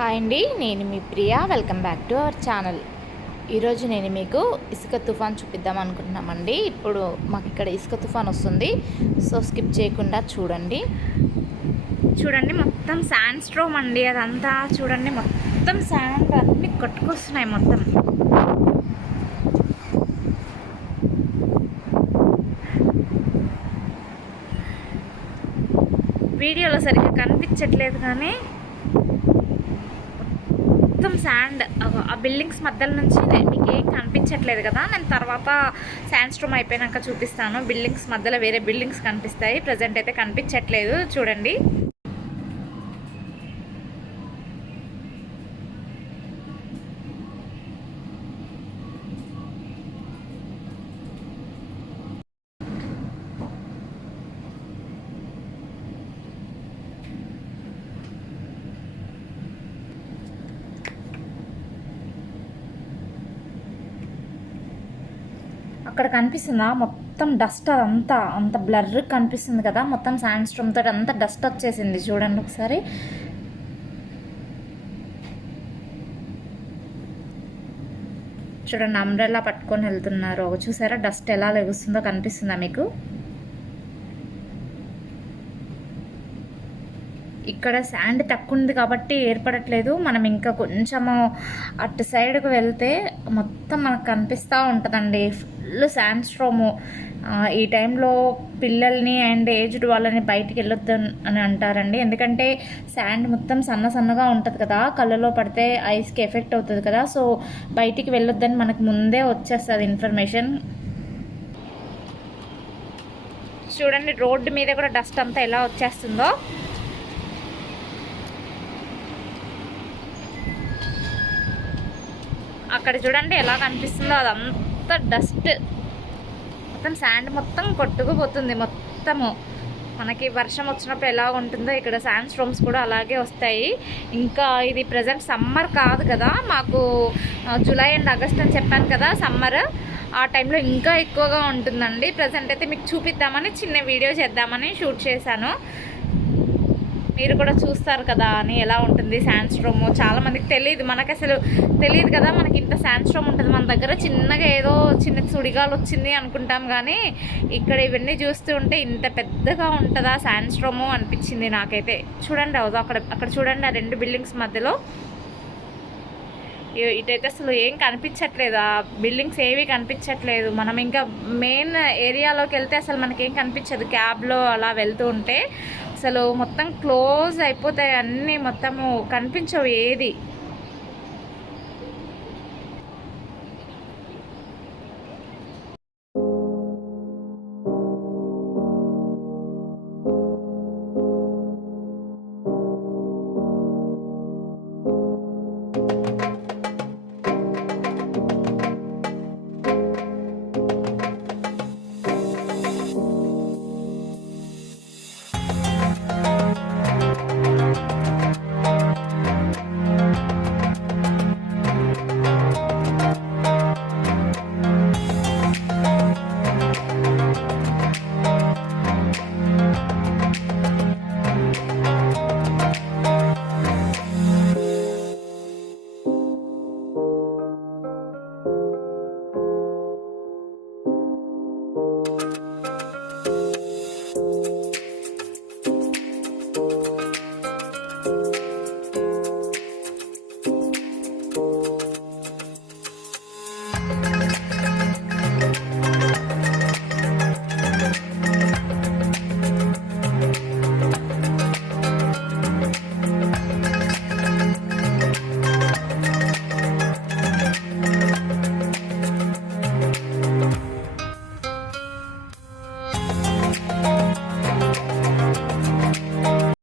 Hi అండి, నేను మీ Priya. Welcome back to our channel. ఈరోజు నేను మీకు ఇసుక తుఫాన్ చూపిద్దాం అనుకుంటున్నామండి. ఇప్పుడు మాకు ఇక్కడ ఇసుక తుఫాన్ వస్తుంది, సో స్కిప్ చేయకుండా చూడండి. చూడండి, మొత్తం శాండ్ స్ట్రోమ్ అండి. అదంతా చూడండి, మొత్తం శాండ్ అన్నీ కొట్టుకొస్తున్నాయి మొత్తం. వీడియోలో సరిగ్గా కనిపించట్లేదు కానీ మొత్తం శాండ్ ఆ బిల్డింగ్స్ మధ్యలో నుంచి మీకు ఏం కనిపించట్లేదు కదా. నేను తర్వాత శాండ్ స్ట్రోమ్ అయిపోయాక చూపిస్తాను. బిల్డింగ్స్ మధ్యలో వేరే బిల్డింగ్స్ కనిపిస్తాయి, ప్రజెంట్ అయితే కనిపించట్లేదు. చూడండి, అక్కడ కనిపిస్తుందా మొత్తం డస్ట్? అదంతా అంత బ్లర్ కనిపిస్తుంది కదా, మొత్తం శాండ్ స్ట్రోమ్ తోటి అంతా డస్ట్ వచ్చేసింది. చూడండి ఒకసారి. చూడండి, అంబ్రెల్లా పట్టుకొని వెళ్తున్నారు. చూసారా డస్ట్ ఎలా లెగుస్తుందో? కనిపిస్తుందా మీకు? ఇక్కడ శాండ్ తక్కువ ఉంది కాబట్టి ఏర్పడట్లేదు. మనం ఇంకా కొంచెము అటు సైడ్కి వెళ్తే మొత్తం మనకు కనిపిస్తూ ఉంటుందండి ఫుల్ శాండ్ స్ట్రోము. ఈ టైంలో పిల్లల్ని అండ్ ఏజ్డ్ వాళ్ళని బయటికి వెళ్ళొద్దు అని అంటారండి. ఎందుకంటే శాండ్ మొత్తం సన్నగా ఉంటుంది కదా, కళ్ళలో పడితే ఐస్కి ఎఫెక్ట్ అవుతుంది కదా. సో బయటికి వెళ్ళొద్దని మనకు ముందే వచ్చేస్తుంది ఇన్ఫర్మేషన్. చూడండి, రోడ్డు మీద కూడా డస్ట్ అంతా ఎలా వచ్చేస్తుందో. అక్కడ చూడండి ఎలా కనిపిస్తుందో, అదంతా డస్ట్, మొత్తం శాండ్ మొత్తం కొట్టుకుపోతుంది మొత్తము. మనకి వర్షం వచ్చినప్పుడు ఎలా ఉంటుందో ఇక్కడ శాండ్ స్ట్రోమ్స్ కూడా అలాగే వస్తాయి. ఇంకా ఇది ప్రజెంట్ సమ్మర్ కాదు కదా, మాకు జూలై అండ్ ఆగస్ట్ అని చెప్పాను కదా సమ్మర్. ఆ టైంలో ఇంకా ఎక్కువగా ఉంటుందండి. ప్రజెంట్ అయితే మీకు చూపిద్దామని చిన్న వీడియో చేద్దామని షూట్ చేశాను. మీరు కూడా చూస్తారు కదా అని ఎలా ఉంటుంది శాండ్ స్ట్రోమ్. చాలామందికి తెలియదు, మనకు అసలు తెలియదు కదా మనకి ఇంత శాండ్ స్ట్రోమ్ ఉంటుంది మన దగ్గర. చిన్నగా ఏదో చిన్న సుడిగాలు వచ్చింది అనుకుంటాం, కానీ ఇక్కడ ఇవన్నీ చూస్తూ ఉంటే ఇంత పెద్దగా ఉంటుందా శాండ్ స్ట్రోము అనిపించింది నాకైతే. చూడండి అక్కడ చూడండి, ఆ రెండు బిల్డింగ్స్ మధ్యలో ఇటైతే అసలు ఏం కనిపించట్లేదు, ఆ బిల్డింగ్స్ ఏవి కనిపించట్లేదు. మనం ఇంకా మెయిన్ ఏరియాలోకి వెళ్తే అసలు మనకేం కనిపించదు. క్యాబ్లో అలా వెళ్తూ ఉంటే అసలు మొత్తం క్లోజ్ అయిపోతాయి అన్నీ, మొత్తము కనిపించవు ఏది.